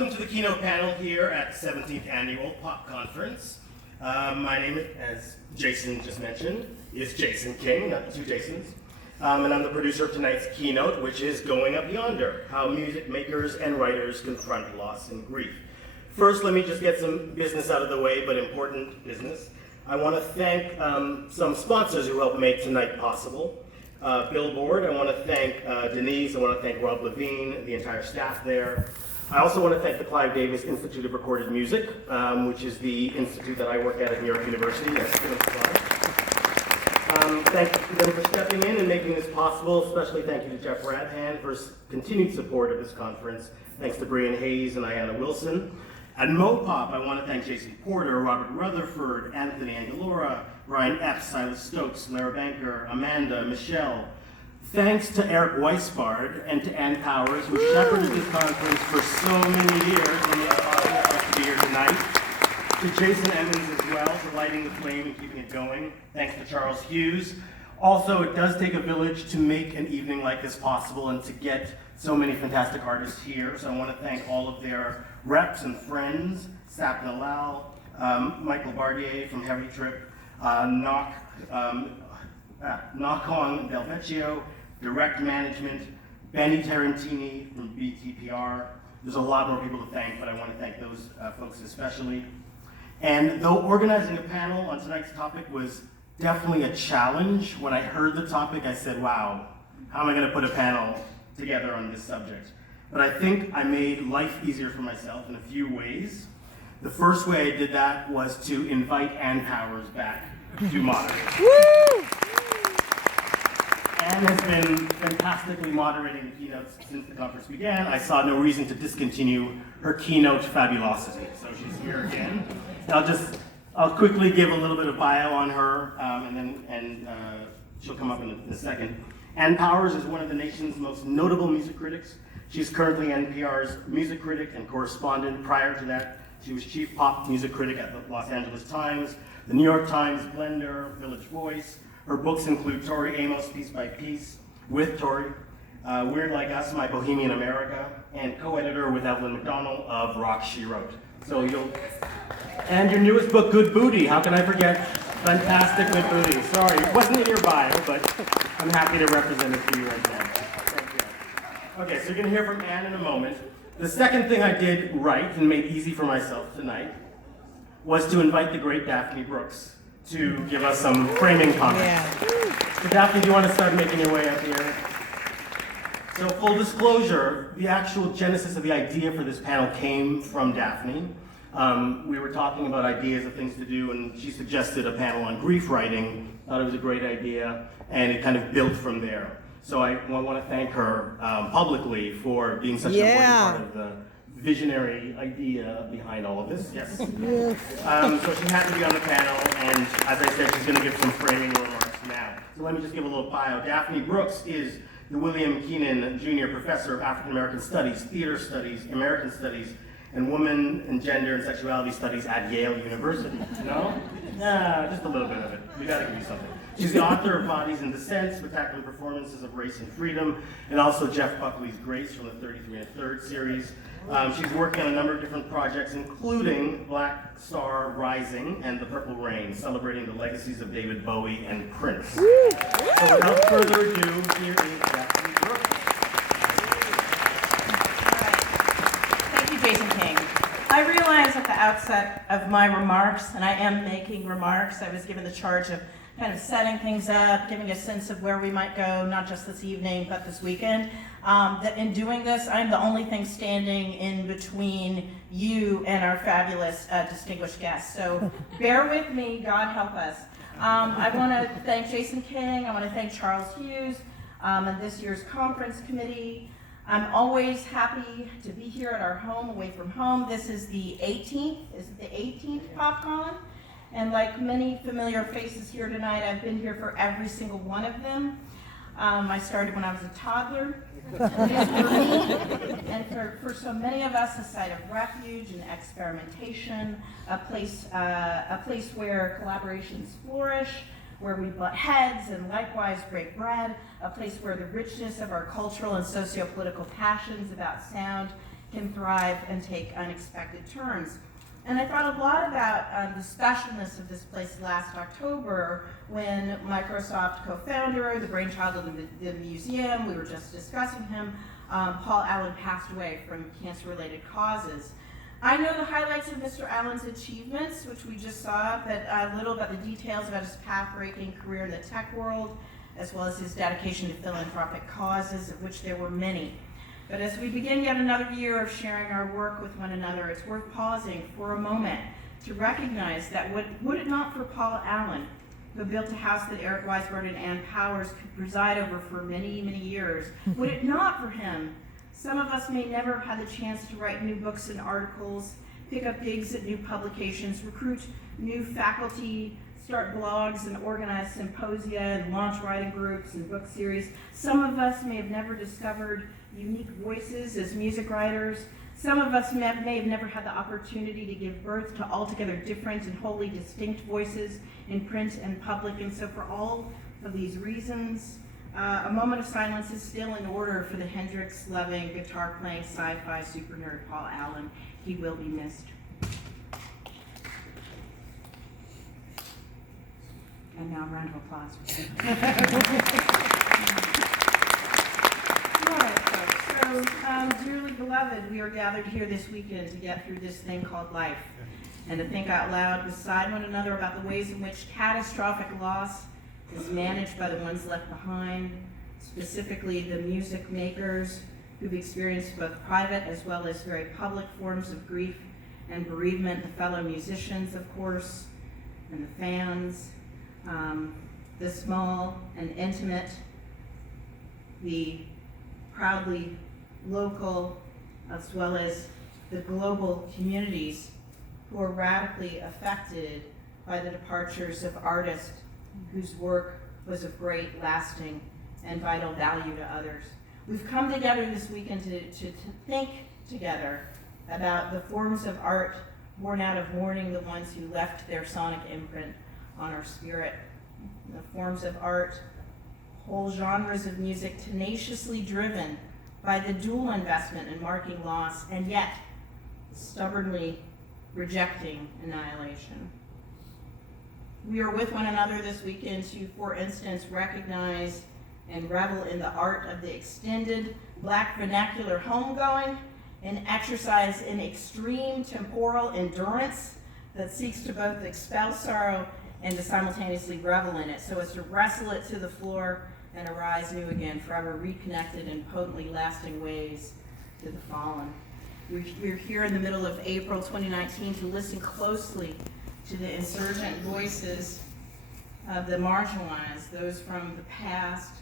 welcome to the keynote panel here at the 17th Annual Pop Conference. My name, as Jason just mentioned, is Jason King, not the two Jasons. And I'm the producer of tonight's keynote, which is Going Up Yonder, How Music Makers and Writers Confront Loss and Grief. First, let me just get some business out of the way, but important business. I want to thank some sponsors who helped make tonight possible. Billboard, I want to thank Denise, I want to thank Rob Levine, the entire staff there. I also want to thank the Clive Davis Institute of Recorded Music, which is the institute that I work at New York University. That's thank them for stepping in and making this possible. Especially thank you to Jeff Radhan for his continued support of this conference. Thanks to Brian Hayes and Ayanna Wilson. At Mopop, I want to thank Jason Porter, Robert Rutherford, Anthony Angelora, Ryan Epps, Silas Stokes, Lara Banker, Amanda, Michelle. Thanks to Eric Weisbard and to Ann Powers, who shepherded this conference for so many years and made it possible for us to be here tonight. To Jason Emmons as well for lighting the flame and keeping it going. Thanks to Charles Hughes. Also, it does take a village to make an evening like this possible and to get so many fantastic artists here. So I want to thank all of their reps and friends, Sapna Lal, Michael Bardier from Heavy Trip, Knock On Del Vecchio, Direct Management, Benny Tarantini from BTPR. There's a lot more people to thank, but I want to thank those folks especially. And though organizing a panel on tonight's topic was definitely a challenge, when I heard the topic, I said, wow, how am I going to put a panel together on this subject? But I think I made life easier for myself in a few ways. The first way I did that was to invite Ann Powers back to moderate. Woo! Ann has been fantastically moderating the keynotes since the conference began. I saw no reason to discontinue her keynote fabulosity, so she's here again. And I'll quickly give a little bit of bio on her, and she'll come up in a second. Ann Powers is one of the nation's most notable music critics. She's currently NPR's music critic and correspondent. Prior to that, she was chief pop music critic at the Los Angeles Times, the New York Times, Blender, Village Voice. Her books include Tori Amos, Piece by Piece, with Tori, Weird Like Us, My Bohemian America, and co-editor with Evelyn McDonald of Rock, She Wrote. And your newest book, Good Booty. How can I forget fantastic Good Booty? Sorry, it wasn't in your bio, but I'm happy to represent it for you right now. Thank you. Okay, so you're going to hear from Ann in a moment. The second thing I did right and made easy for myself tonight was to invite the great Daphne Brooks to give us some framing comments. Yeah. So Daphne, do you want to start making your way up here? So full disclosure, the actual genesis of the idea for this panel came from Daphne. We were talking about ideas of things to do, and she suggested a panel on grief writing. Thought it was a great idea, and it kind of built from there. So I want to thank her publicly for being such an important part of the visionary idea behind all of this. Yes. So she had to be on the panel, and as I said, she's going to give some framing remarks now. So let me just give a little bio. Daphne Brooks is the William Keenan Jr. Professor of African American Studies, Theater Studies, American Studies, and Women and Gender and Sexuality Studies at Yale University. No? Nah, just a little bit of it. We got to give you something. She's the author of Bodies in Dissent, Spectacular Performances of Race and Freedom, and also Jeff Buckley's Grace from the 33 1/3 series. She's working on a number of different projects, including Black Star Rising and The Purple Rain, celebrating the legacies of David Bowie and Prince. So without further ado, here is Daphne Brooks. Thank you, Jason King. I realized at the outset of my remarks, and I am making remarks, I was given the charge of kind of setting things up, giving a sense of where we might go, not just this evening, but this weekend. That in doing this, I'm the only thing standing in between you and our fabulous distinguished guests. So bear with me, God help us. I want to thank Jason King, I want to thank Charles Hughes, and this year's conference committee. I'm always happy to be here at our home, away from home. This is the 18th Pop Con? And like many familiar faces here tonight, I've been here for every single one of them. I started when I was a toddler. And for so many of us, a site of refuge and experimentation, a place where collaborations flourish, where we butt heads and likewise break bread, a place where the richness of our cultural and socio-political passions about sound can thrive and take unexpected turns. And I thought a lot about the specialness of this place last October when Microsoft co-founder, the brainchild of the museum, we were just discussing him, Paul Allen passed away from cancer-related causes. I know the highlights of Mr. Allen's achievements, which we just saw, but a little about the details about his path-breaking career in the tech world, as well as his dedication to philanthropic causes, of which there were many. But as we begin yet another year of sharing our work with one another, it's worth pausing for a moment to recognize that would it not for Paul Allen, who built a house that Eric Weisbrod and Ann Powers could preside over for many, many years, would it not for him, some of us may never have had the chance to write new books and articles, pick up gigs at new publications, recruit new faculty, start blogs and organize symposia and launch writing groups and book series. Some of us may have never discovered unique voices as music writers. Some of us may have never had the opportunity to give birth to altogether different and wholly distinct voices in print and public. And so for all of these reasons, a moment of silence is still in order for the Hendrix-loving, guitar-playing, sci-fi super nerd Paul Allen. He will be missed. And now a round of applause for him. All right, folks. So, dearly beloved, we are gathered here this weekend to get through this thing called life and to think out loud beside one another about the ways in which catastrophic loss is managed by the ones left behind, specifically the music makers who've experienced both private as well as very public forms of grief and bereavement, the fellow musicians, of course, and the fans, the small and intimate, the proudly local, as well as the global communities who are radically affected by the departures of artists whose work was of great, lasting, and vital value to others. We've come together this weekend to think together about the forms of art born out of mourning the ones who left their sonic imprint on our spirit. The forms of art, whole genres of music tenaciously driven by the dual investment in marking loss and yet stubbornly rejecting annihilation. We are with one another this weekend to, for instance, recognize and revel in the art of the extended Black vernacular homegoing, an exercise in extreme temporal endurance that seeks to both expel sorrow and to simultaneously revel in it, so as to wrestle it to the floor and arise new again, forever reconnected in potently lasting ways to the fallen. We're here in the middle of April 2019 to listen closely to the insurgent voices of the marginalized, those from the past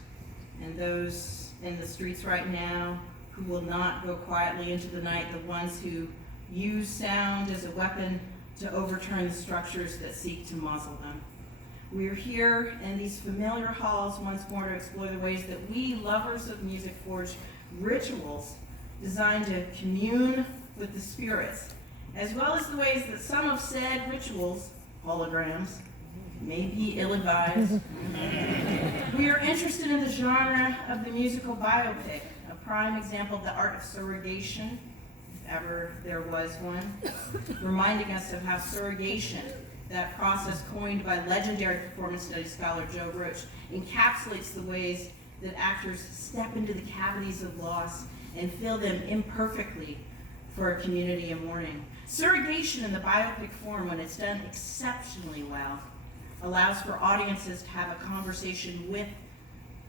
and those in the streets right now who will not go quietly into the night, the ones who use sound as a weapon to overturn the structures that seek to muzzle them. We're here in these familiar halls once more to explore the ways that we, lovers of music, forge rituals designed to commune with the spirits, as well as the ways that some of said rituals, holograms, may be ill-advised. We are interested in the genre of the musical biopic, a prime example of the art of surrogation, if ever there was one, reminding us of how surrogation, that process coined by legendary performance studies scholar Joe Roach, encapsulates the ways that actors step into the cavities of loss and fill them imperfectly for a community in mourning. Surrogation in the biopic form, when it's done exceptionally well, allows for audiences to have a conversation with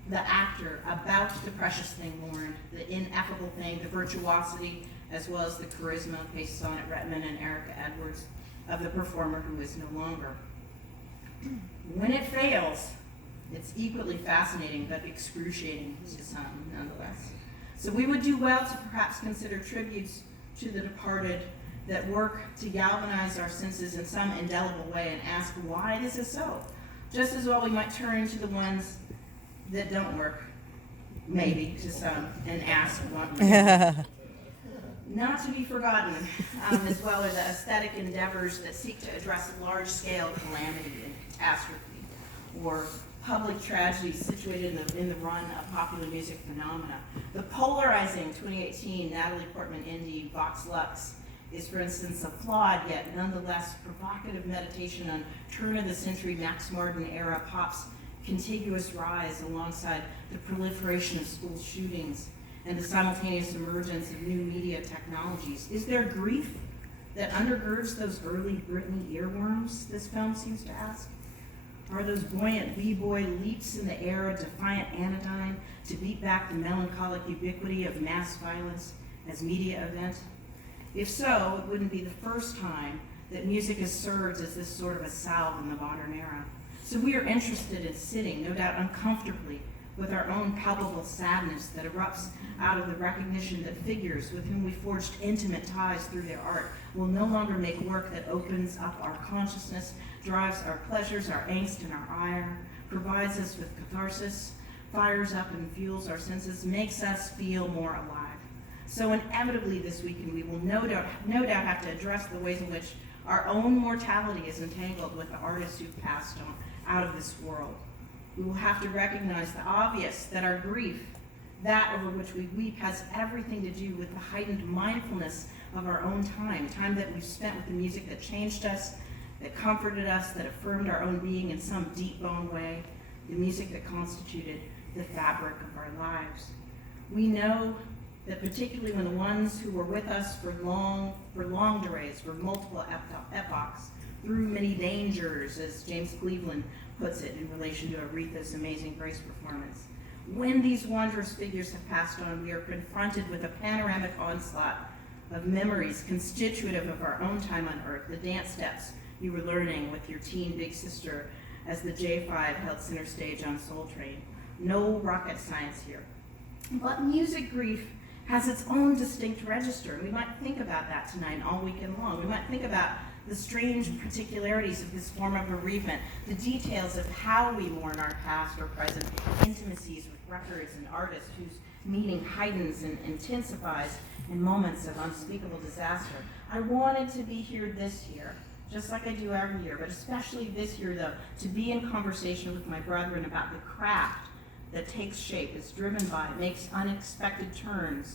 the actor about the precious thing mourned, the ineffable thing, the virtuosity, as well as the charisma, Pace Sonnet Redman and Erica Edwards, of the performer who is no longer. When it fails, it's equally fascinating but excruciating to some, nonetheless. So we would do well to perhaps consider tributes to the departed that work to galvanize our senses in some indelible way and ask why this is so. Just as well we might turn to the ones that don't work, maybe to some, and ask what. Not to be forgotten, as well, are the aesthetic endeavors that seek to address large-scale calamity and catastrophe. or public tragedies situated in the run of popular music phenomena. The polarizing 2018 Natalie Portman indie Vox Lux is, for instance, a flawed yet nonetheless provocative meditation on turn-of-the-century Max Martin era pop's contiguous rise alongside the proliferation of school shootings and the simultaneous emergence of new media technologies. Is there grief that undergirds those early Britney earworms, this film seems to ask? Are those buoyant b-boy leaps in the air a defiant anodyne to beat back the melancholic ubiquity of mass violence as media event? If so, it wouldn't be the first time that music has served as this sort of a salve in the modern era. So we are interested in sitting, no doubt uncomfortably, with our own palpable sadness that erupts out of the recognition that figures with whom we forged intimate ties through their art will no longer make work that opens up our consciousness, drives our pleasures, our angst, and our ire, provides us with catharsis, fires up and fuels our senses, makes us feel more alive. So inevitably this weekend we will no doubt have to address the ways in which our own mortality is entangled with the artists who've passed on out of this world. We will have to recognize the obvious, that our grief, that over which we weep, has everything to do with the heightened mindfulness of our own time that we've spent with the music that changed us, that comforted us, that affirmed our own being in some deep-bone way, the music that constituted the fabric of our lives. We know that particularly when the ones who were with us for long durays, for multiple epochs, through many dangers, as James Cleveland puts it in relation to Aretha's Amazing Grace performance. When these wondrous figures have passed on, we are confronted with a panoramic onslaught of memories constitutive of our own time on Earth, the dance steps you were learning with your teen big sister as the J5 held center stage on Soul Train. No rocket science here. But music grief has its own distinct register, and we might think about that tonight all weekend long. We might think about the strange particularities of this form of bereavement, the details of how we mourn our past or present, intimacies with records and artists whose meaning heightens and intensifies in moments of unspeakable disaster. I wanted to be here this year, just like I do every year, but especially this year, though, to be in conversation with my brethren about the craft that takes shape, is driven by, makes unexpected turns,